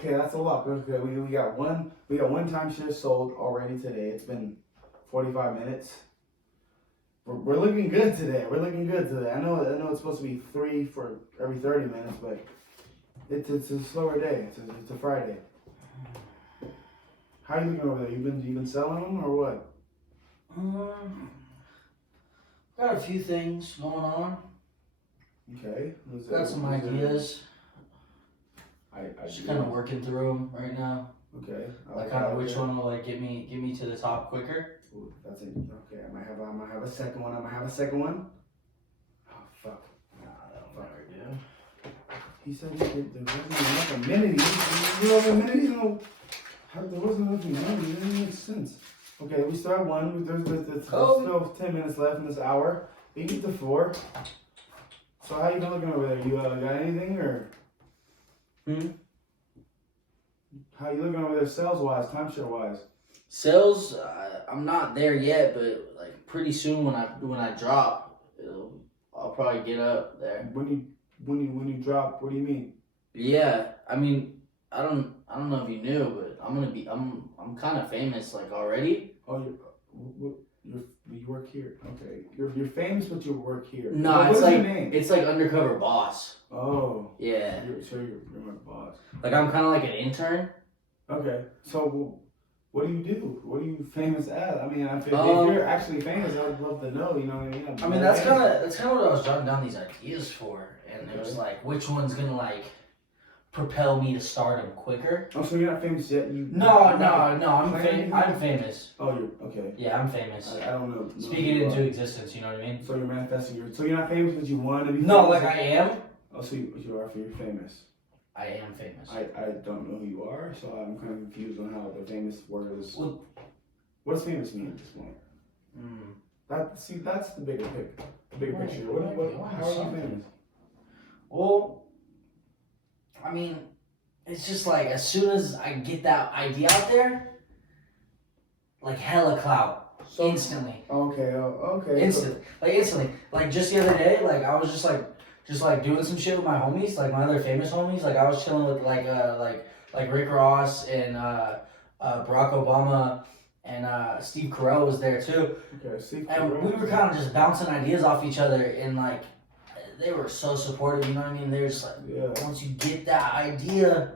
Okay, that's a lot. Okay, we got one timeshare sold already today. It's been 45 minutes. We're looking good today. I know it's supposed to be 3 for every 30 minutes, but it's a slower day. It's a Friday. How are you looking over there? You been selling them or what? Got a few things going on. Okay. Got some ideas. I Just kind of working through them right now. Okay. Like kind of which one will like get me to the top quicker. Ooh, that's it. Okay, I might have a second one. Oh fuck. Nah, that'll never do. He said there wasn't enough amenities. You know, amenities. No, there wasn't enough amenities. It didn't make sense. Okay, we start one. There's still 10 minutes left in this hour. We get to 4. So how you looking over there? You got anything or? How you looking over there, sales wise, timeshare wise? Sales, I'm not there yet, but like pretty soon when I drop, I'll probably get up there. When you drop, what do you mean? Yeah, I mean, I don't know if you knew, but I'm kind of famous like already. Oh, you work here. Okay, you're famous, but you work here. No, it's like undercover boss. Oh. Yeah. You're my boss. Like I'm kind of like an intern. Okay, so what do you do? What are you famous at? I mean, if you're actually famous, I'd love to know. You know what I mean? I mean, that's kind of what I was jotting down these ideas for, and it was like, which one's gonna like propel me to stardom quicker? Oh, so you're not famous yet? No, I'm famous. Oh, you're okay. Yeah, I'm famous. I don't know. Speak it into existence. You know what I mean? So you're manifesting. So you're not famous, but you want to be. No, famous? like I am. Oh, so you are. You're famous. I am famous. I don't know who you are, so I'm kind of confused on how the famous word is. Well, what does famous mean at this point? That's the bigger picture. How are you famous? Well, I mean, it's just like as soon as I get that idea out there, like hella clout, instantly. Okay. Instantly. Like just the other day, like I was just like doing some shit with my homies, like my other famous homies. Like I was chilling with like Rick Ross and Barack Obama and Steve Carell was there too. Okay, Steve and Carell. we were kind of just bouncing ideas off each other, and like they were so supportive. You know what I mean? They're just like, once you get that idea,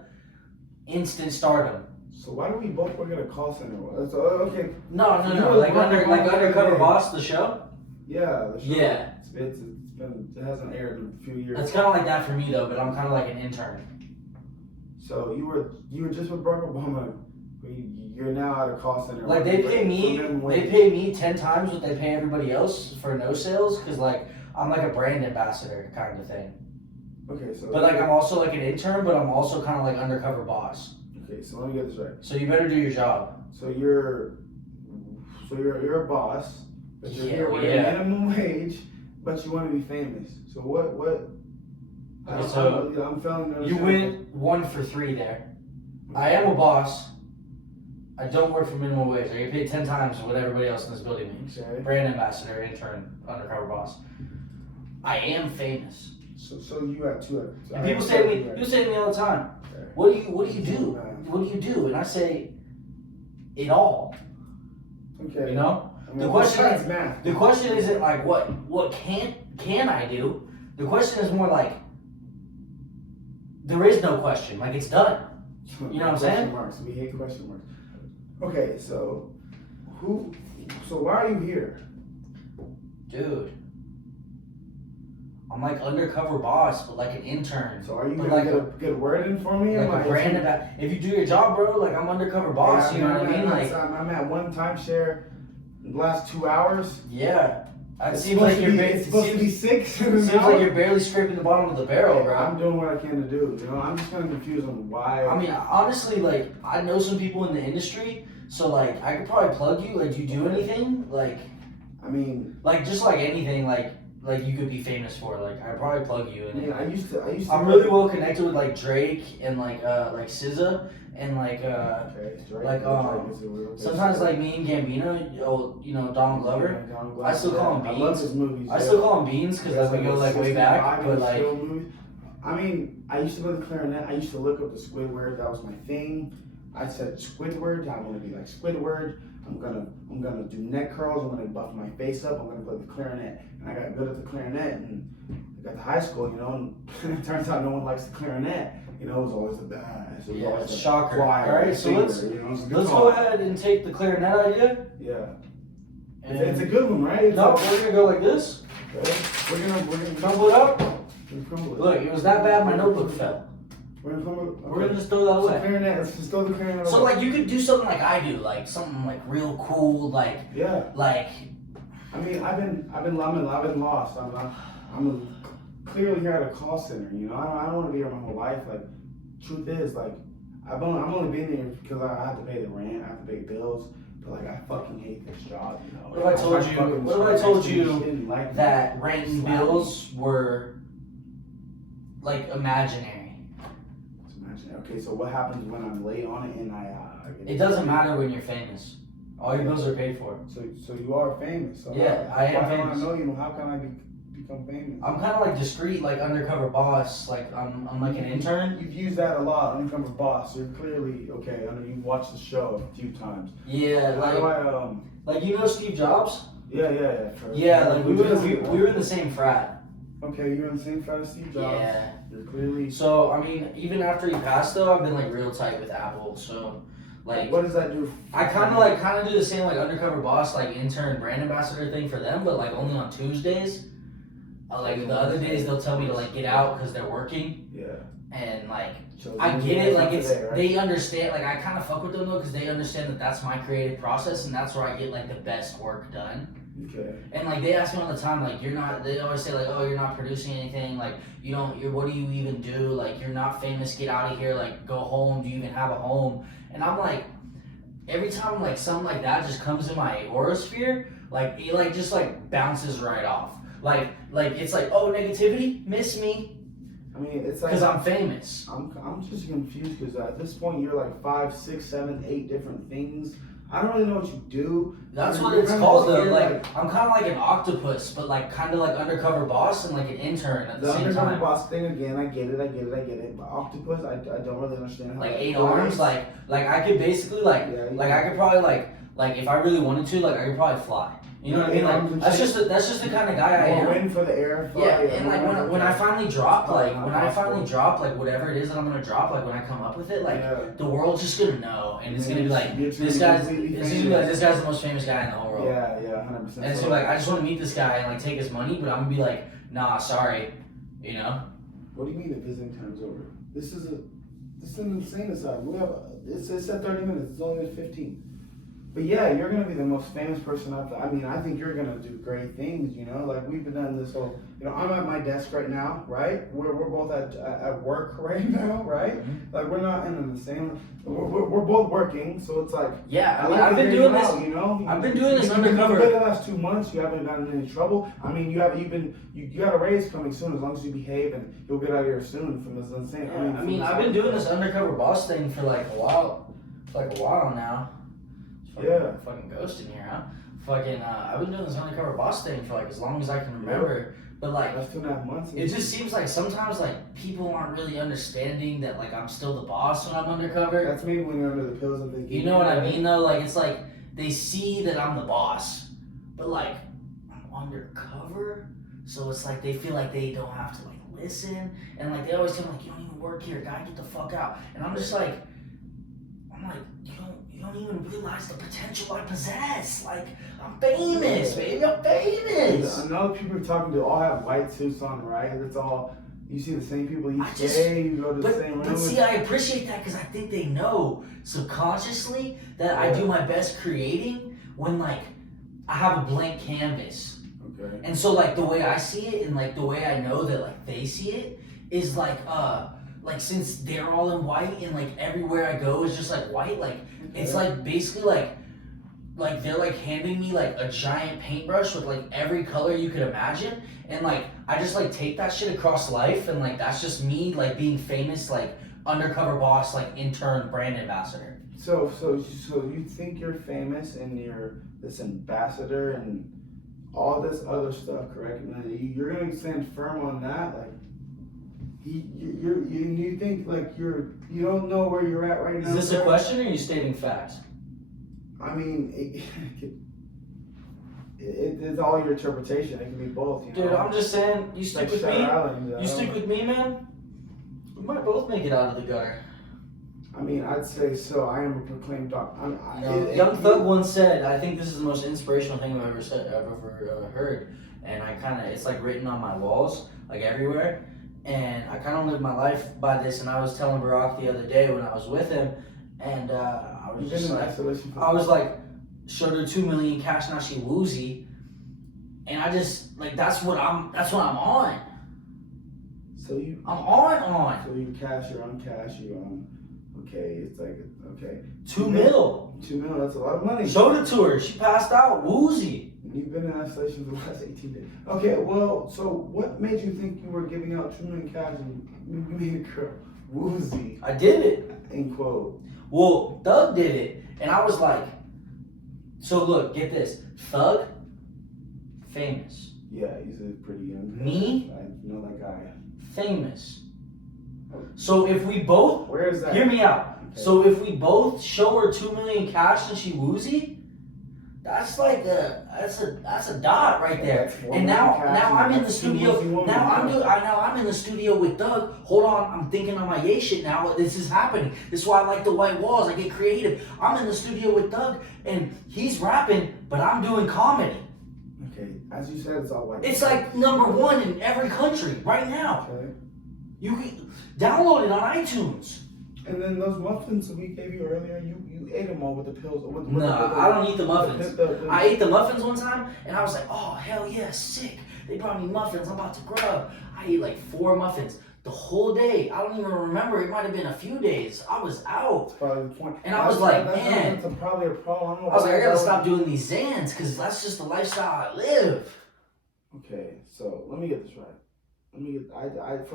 instant stardom. So why do we both work at a call center? Okay. No. Like Undercover Boss, the show. Yeah, the show. Yeah. It hasn't aired in a few years. It's kind of like that for me though, but I'm kind of like an intern. So you were just with Barack Obama. You're now at a call center. Like they pay me 10 times what they pay everybody else for no sales, because like I'm like a brand ambassador kind of thing. Okay, so. But like I'm also like an intern, but I'm also kind of like undercover boss. Okay, so let me get this right. So you better do your job. So you're a boss, but you're here working minimum wage. But you want to be famous. So what? Okay, so I'm failing to understand. You went 1 for 3 there. I am a boss. I don't work for minimum wage. I get paid 10 times what everybody else in this building makes. Okay. Brand ambassador, intern, undercover boss. I am famous. So you have 2. People say to me all the time, okay. What do you do? What do you do? And I say, it all. Okay. You know? I mean, The question isn't like what can I do? The question is more like there is no question. Like it's done. You know what I'm saying? Marks. We hate question marks. Okay, so why are you here? Dude. I'm like undercover boss, but like an intern. So are you gonna get a good word in for me? Like a brand if you do your job, bro, like I'm undercover boss, you know what I mean? I'm at one timeshare the last 2 hours. Yeah. It seems like it's supposed to be 6. Seems like you're barely scraping the bottom of the barrel, bro. I'm doing what I can to do. You know, I'm just kind of confused on why. I mean, honestly, like I know some people in the industry, so like I could probably plug you. Like, do you do anything? Like, I mean, like just like anything, like you could be famous for. Like, I'd probably plug you in. Yeah, I used to. I'm really well connected with like Drake and like SZA and like sometimes like me and Gambino, you know Donald Glover. I still call him Beans. I love his movies. I still call him Beans because like we go like way back, but like I mean, I used to play the clarinet. I used to look up the Squidward. That was my thing. I said Squidward. I want to be like Squidward. I'm gonna do neck curls. I'm gonna buff my face up. I'm gonna play the clarinet. And I got good at the clarinet. And I got to high school, you know, and it turns out no one likes the clarinet. You know, it was always the bass. It was always the shocker. choir. All right, so let's go ahead and take the clarinet idea. Yeah. It's a good one, right? It's no, we're gonna go like this. Okay. We're gonna crumble it up. Crumble it. Look, it was that bad. My notebook fell. We're gonna just throw that away. So clarinet. Let's just throw the clarinet away. So like you could do something like I do, like something like real cool, like like. I mean, I've been lost. I'm clearly here at a call center. You know, I don't want to be here my whole life. Like, truth is, like, I'm only been here because I have to pay the rent, I have to pay bills. But like, I fucking hate this job. You know. What if I told you that rent and bills were like imaginary? It's imaginary. Okay, so what happens when I'm late on it and it doesn't matter when you're famous. All your bills are paid for. So you are famous. So yeah, I am famous. Why don't I know you? How can I become famous? I'm kind of like discreet, like undercover boss. Like I'm like an intern. You've used that a lot, undercover boss. You're clearly okay. I know you've watched the show a few times. Yeah, like you know Steve Jobs. Yeah. Yeah, like we were in the same frat. Okay, you're in the same frat as Steve Jobs. Yeah. You're clearly. So I mean, even after he passed, though, I've been like real tight with Apple. So. Like, what does that do? I kind of do the same like undercover boss, like intern brand ambassador thing for them, but like only on Tuesdays. Like the other days they'll tell me to like get out because they're working. Yeah. And like So I get it, like it's right? they understand. Like I kind of fuck with them though because they understand that that's my creative process and that's where I get like the best work done. Okay. And like they ask me all the time, like you're not. They always say like, oh, you're not producing anything. Like you don't. What do you even do? Like you're not famous. Get out of here. Like go home. Do you even have a home? And I'm like, every time like something like that just comes in my aura sphere, like it like just like bounces right off. Like it's like, oh, negativity, miss me. I mean, it's like because I'm famous. I'm just confused because at this point you're like 5, 6, 7, 8 different things. I don't really know what you do. That's what it's called though. Like I'm kind of like an octopus, but like kind of like undercover boss and like an intern at the same time. The undercover boss thing again. I get it. But octopus, I don't really understand how. Like 8 arms, like I could basically like I could probably like if I really wanted to, like I could probably fly. You know what I mean? Like that's just the kind of guy I am. Win for the air. Yeah, and like when I finally drop like whatever it is that I'm gonna drop, like when I come up with it, like the world's just gonna know, and it's gonna be like this guy's the most famous guy in the whole world. Yeah, 100%. And it's gonna be like I just want to meet this guy and like take his money, but I'm gonna be like, nah, sorry, you know. What do you mean the visiting time's over? This is an insane aside. We have it's at 30 minutes. It's only at 15. But yeah, you're gonna be the most famous person out there. I mean, I think you're gonna do great things. You know, like we've been doing this whole. You know, I'm at my desk right now, right? We're both at work right now, right? Mm-hmm. Like we're not in the same. We're both working, so it's like. Yeah, I mean, I've been doing this. You know, I've been doing this undercover. For the last 2 months, you haven't gotten in any trouble. I mean, you got a raise coming soon as long as you behave, and you'll get out of here soon from this insane. Yeah, I mean, I've been doing this undercover boss thing for like a while now. Fucking ghost in here, huh? I've been doing this undercover boss thing for like as long as I can remember. But like, that's 2.5 months. It just seems like sometimes like people aren't really understanding that like I'm still the boss when I'm undercover. That's maybe when you're under the pills that they give you. You know what I mean though? Like it's like they see that I'm the boss, but like I'm undercover, so it's like they feel like they don't have to like listen, and like they always tell me like you don't even work here, guy, get the fuck out. And I'm just like, you don't even realize the potential I possess. Like, I'm famous, baby. I'm famous. I know the people you're talking to all have white suits on, right? It's all, you see the same people each day, you go to the same room. But see, I appreciate that because I think they know subconsciously that I do my best creating when, like, I have a blank canvas. Okay. And so, like, the way I see it and, like, the way I know that, like, they see it is, like, since they're all in white and like everywhere I go is just like white, like it's like basically like they're like handing me like a giant paintbrush with like every color you could imagine, and like I just like take that shit across life, and like that's just me like being famous, like undercover boss, like intern brand ambassador. So you think you're famous and you're this ambassador and all this other stuff, correct? And then you're gonna stand firm on that, like. you think like you don't know where you're at right now. Is this sir? a question or are you stating facts? I mean, it's all your interpretation. It can be both. You know? Dude, I'm just saying, you stick with me. Island, you stick with me, man. We might both make it out of the gutter. I mean, I'd say so. I am a proclaimed doctor. Young Thug once said, I think this is the most inspirational thing I've ever heard, and it's like written on my walls, like everywhere. And I kind of live my life by this. And I was telling Barack the other day when I was with him, and I was like, showed her 2 million cash, now she woozy, and I just like that's what I'm on. So I'm on. So you cash, you're on cash, you on. Okay, it's like okay. 2 mil. 2 mil, that's a lot of money. Showed it to her. She passed out, woozy. You've been in isolation for the last 18 days. Okay, well, so what made you think you were giving out 2 million cash and you made a girl woozy? I did it. End quote. Well, Thug did it, and I was like, so look, get this. Thug, famous. Yeah, he's a pretty young guy. Me? I know that guy. Famous. So if we both, where is that? Hear me out. Okay. So if we both show her 2 million cash and she woozy, that's like that's a dot right there. And now I'm in the studio. I'm in the studio with Doug. Hold on, I'm thinking on my yay shit now. This is happening. This is why I like the white walls. I get creative. I'm in the studio with Doug, and he's rapping, but I'm doing comedy. Okay, as you said, it's all white. It's like #1 in every country right now. Okay. You can download it on iTunes. And then those muffins that we gave you earlier, you ate them all with the pills. I don't eat the muffins. I ate the muffins one time, and I was like, oh, hell yeah, sick. They brought me muffins. I'm about to grub. I ate like 4 muffins the whole day. I don't even remember. It might have been a few days. I was out. That's probably the point. And I was like, man. That's probably a problem. I was like, I gotta stop doing these Zans, because that's just the lifestyle I live. Okay, so let me get this right.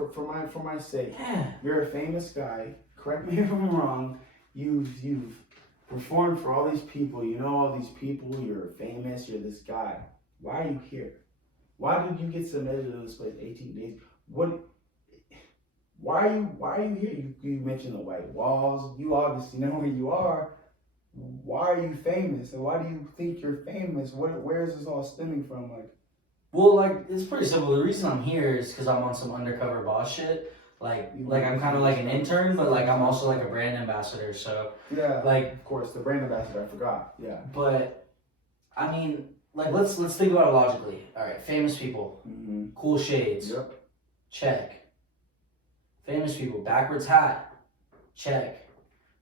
For my sake, Yeah. You're a famous guy. Correct me if I'm wrong. You've performed for all these people. You know all these people. You're famous. You're this guy. Why are you here? Why did you get submitted to this place 18 days? Why are you here? You mentioned the white walls. You obviously know where you are. Why are you famous? And why do you think you're famous? Where is this all stemming from? Well, like, it's pretty simple. The reason I'm here is because I'm on some undercover boss shit. Like I'm kind of like an intern, but like I'm also like a brand ambassador. So yeah, like of course the brand ambassador. I forgot. Yeah. But I mean, like let's think about it logically. All right, famous people, cool shades, yep, check. Famous people, backwards hat, check.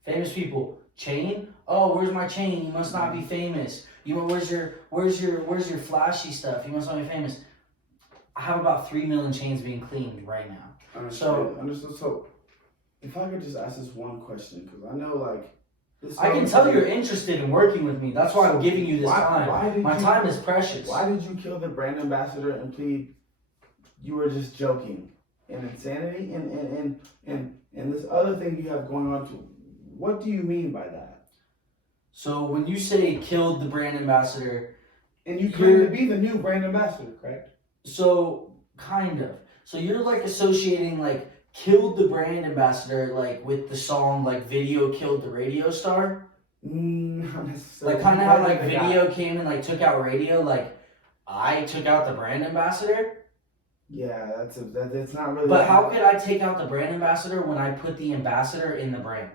Famous people, chain. Oh, where's my chain? You must not be famous. Where's your flashy stuff? You must not be famous. I have about 3 million chains being cleaned right now. Understood. So, if I could just ask this one question, because I know, like, I can tell you're interested in working with me. That's why I'm giving you this time. My time is precious. Why did you kill the brand ambassador and plead you were just joking? And insanity and this other thing you have going on too. What do you mean by that? So when you say killed the brand ambassador, and you claim to be the new brand ambassador, correct? So kind of. So you're like associating like killed the brand ambassador like with the song like Video Killed the Radio Star? Not necessarily. Like kind of how like Video came and like took out radio, like I took out the brand ambassador? Yeah, that's not really. But how could I take out the brand ambassador when I put the ambassador in the brand?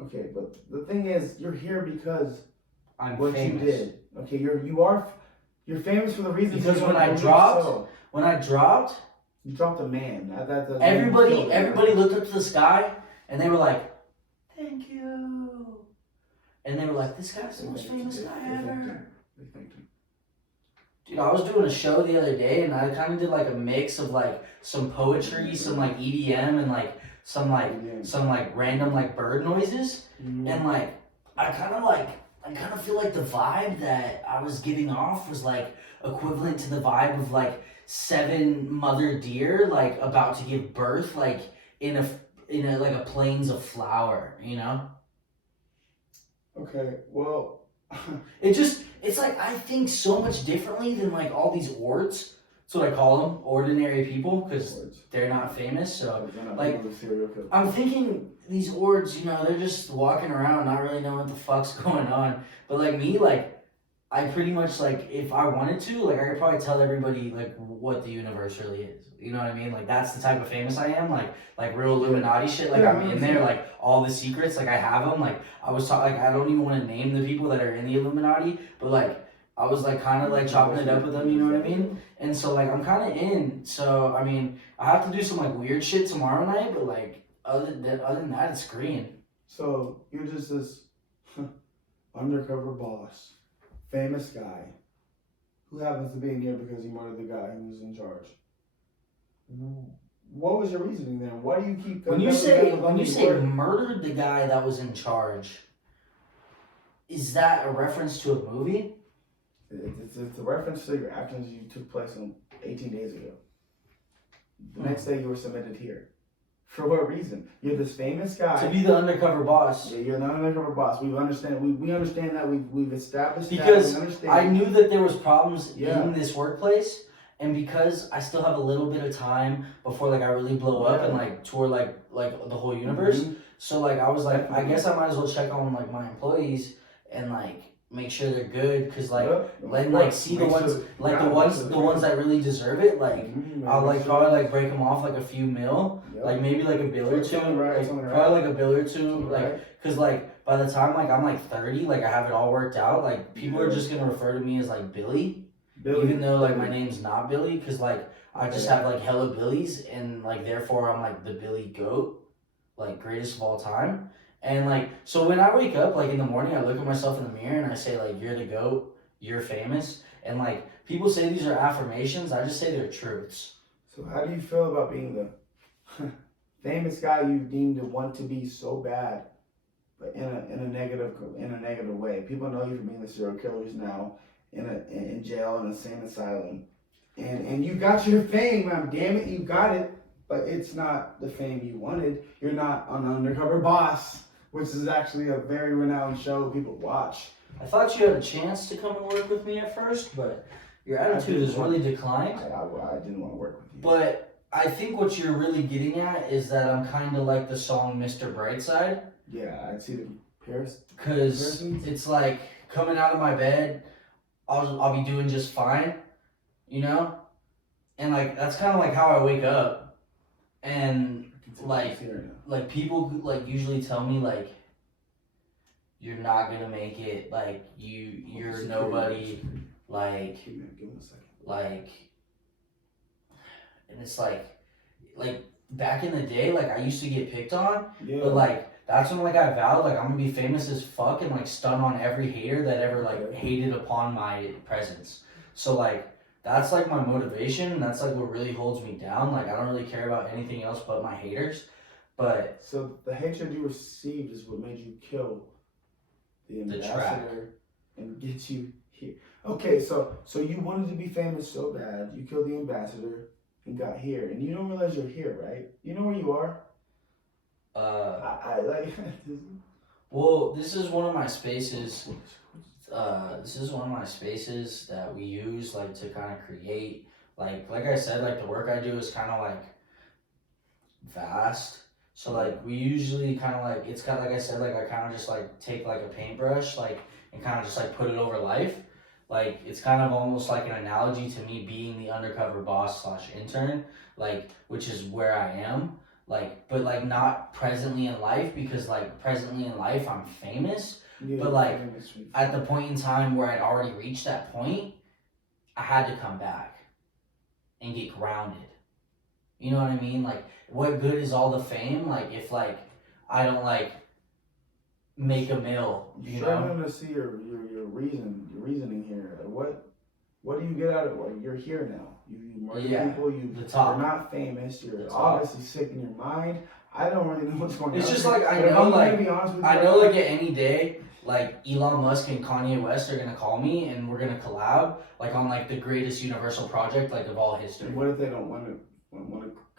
Okay, but the thing is, you're here because I'm what famous. you did. Okay, you're famous for the reason. Because when I dropped, you dropped a man. Everybody looked up to the sky and they were like, "Thank you," and they were like, "This guy's the most famous guy ever." Dude, I was doing a show the other day and I kind of did like a mix of like some poetry, some like EDM, and like some random like bird noises, and like I kind of feel like the vibe that I was giving off was like equivalent to the vibe of like 7 mother deer like about to give birth like in a like a plains of flower, you know? Okay, well, it's like I think so much differently than like all these ords. That's what I call them, ordinary people, because Ords. they're not famous. So, They're not like, really serial killers. I'm thinking these ords, you know, they're just walking around, not really knowing what the fuck's going on. But like me, like, I pretty much, like, if I wanted to, like, I could probably tell everybody, like, what the universe really is. You know what I mean? Like, that's the type of famous I am. Like real Illuminati shit. Like, Yeah, I'm in there, like, all the secrets, like, I have them. Like, I was talking, like, I don't even want to name the people that are in the Illuminati, but, like, I was, like, kind of, like, chopping it up with them, you know what I mean? And so, like, I'm kind of in. So, I mean, I have to do some, like, weird shit tomorrow night, but, like, other than that, it's green. So you're just this undercover boss, famous guy, who happens to be in here because you murdered the guy who was in charge. What was your reasoning then? Why do you keep when you say murdered the guy that was in charge? Is that a reference to a movie? It's a reference to your actions you took place on 18 days ago. The next day you were submitted here. For what reason? You're this famous guy. To be the undercover boss. Yeah, you're the undercover boss. We understand that. We've established because that. We understand. I knew that there was problems Yeah. in this workplace, and because I still have a little bit of time before like I really blow up and like tour like the whole universe. Mm-hmm. So like I was like, I guess I might as well check on like my employees and like make sure they're good, because like letting like see the ones like the ones that really deserve it, like I'll like probably like break them off like a few mil, like maybe like a bill or two, like probably like a bill or two, like because like by the time like I'm like 30, like I have it all worked out, like people are just gonna refer to me as like Billy, even though like my name's not Billy, because like I just have like hella Billies, and like therefore I'm like the Billy Goat, like greatest of all time. And like, so when I wake up like in the morning, I look at myself in the mirror and I say like, you're the GOAT, you're famous. And like people say these are affirmations, I just say they're truths. So how do you feel about being the famous guy you deem to want to be so bad, but in a negative way? People know you for being the serial killers now in jail, in a insane asylum, and you got your fame, man. Damn it, you got it, but it's not the fame you wanted. You're not an undercover boss, which is actually a very renowned show people watch. I thought you had a chance to come and work with me at first, but your attitude has really declined. I didn't want to work with you. But I think what you're really getting at is that I'm kind of like the song Mr. Brightside. Yeah, I see the comparison. Because it's like coming out of my bed, I'll be doing just fine, you know? And like that's kind of like how I wake up. And like people like usually tell me like you're not gonna make it, like you're nobody, like give me a second. Like, and it's like back in the day, like I used to get picked on, but like that's when like I vowed like I'm gonna be famous as fuck and like stun on every hater that ever like hated upon my presence. So like that's like my motivation. That's like what really holds me down. Like I don't really care about anything else but my haters. But so the hatred you received is what made you kill the ambassador and get you here. Okay, so you wanted to be famous so bad, you killed the ambassador and got here, and you don't realize you're here, right? You know where you are? I like. Well, this is one of my spaces. This is one of my spaces that we use like to kind of create. Like I said, like the work I do is kind of like vast. So like we usually kind of like, it's kind of like I said, like I kind of just like take like a paintbrush like and kind of just like put it over life. Like it's kind of almost like an analogy to me being the undercover boss / intern, like which is where I am. Like, but like not presently in life, because like presently in life I'm famous. Yeah, but like at the point in time where I'd already reached that point, I had to come back and get grounded. You know what I mean? Like, what good is all the fame? Like, if like I don't like make a mill, you know? I'm trying to see your reasoning here. What do you get out of it? You're here now. You murder people. You're not famous. You're obviously sick in your mind. I don't really know what's going on. It's just like I know, like I know, like at any day, like Elon Musk and Kanye West are gonna call me and we're gonna collab, like on like the greatest universal project like of all history. What if they don't want to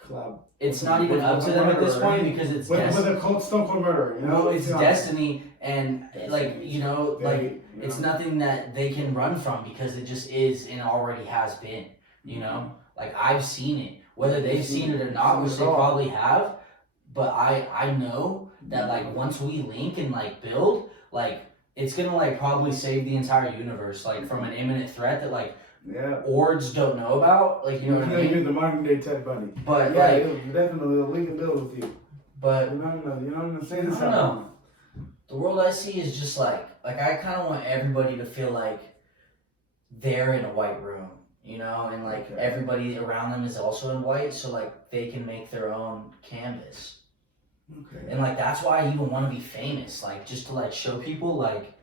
collab? It's not even up to them at this point, because it's with a stone cold murderer. You know, it's destiny, and like you know, like it's nothing that they can run from, because it just is and already has been. You know, Like I've seen it, whether they've seen it or not, which they probably have. But I know that like once we link and like build, like it's gonna like probably save the entire universe like from an imminent threat that like ords don't know about. Like you know what I mean? You're the modern day Ted Bundy. But yeah, like definitely link and build with you. But you know what I'm saying? I don't know. The world I see is just like I kind of want everybody to feel like they're in a white room, you know, and like everybody around them is also in white, so like they can make their own canvas. Okay. And like that's why I even want to be famous, like just to like show people like,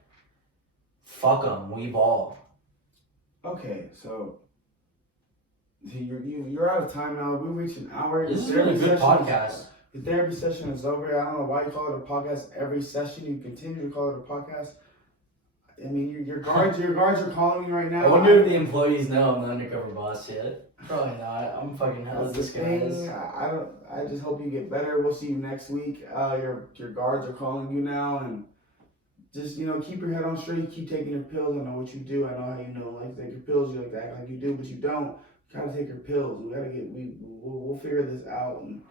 fuck them, we ball. Okay, so you're out of time now. We reached an hour. This is a really good podcast. The therapy session is over. I don't know why you call it a podcast every session. You continue to call it a podcast. I mean, your guards are calling me right now. I wonder if the employees know I'm the undercover boss yet. Probably not. I'm fucking hell as this guy is. I just hope you get better. We'll see you next week. Your guards are calling you now, and just keep your head on straight. Keep taking your pills. I know what you do. I know how you like to take your pills. You like to act like you do, but you don't. You gotta take your pills. We'll figure this out. And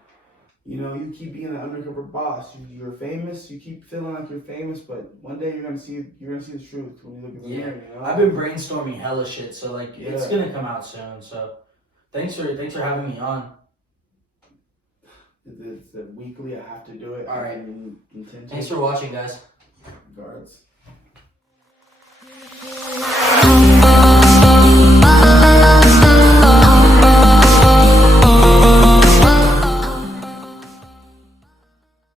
you keep being an undercover boss. You're famous. You keep feeling like you're famous, but one day you're gonna see the truth when you look in the mirror. I've been brainstorming hella shit, so like it's gonna come out soon. So thanks for having me on. It's the weekly. I have to do it. All right. Thanks for watching, guys. Guards.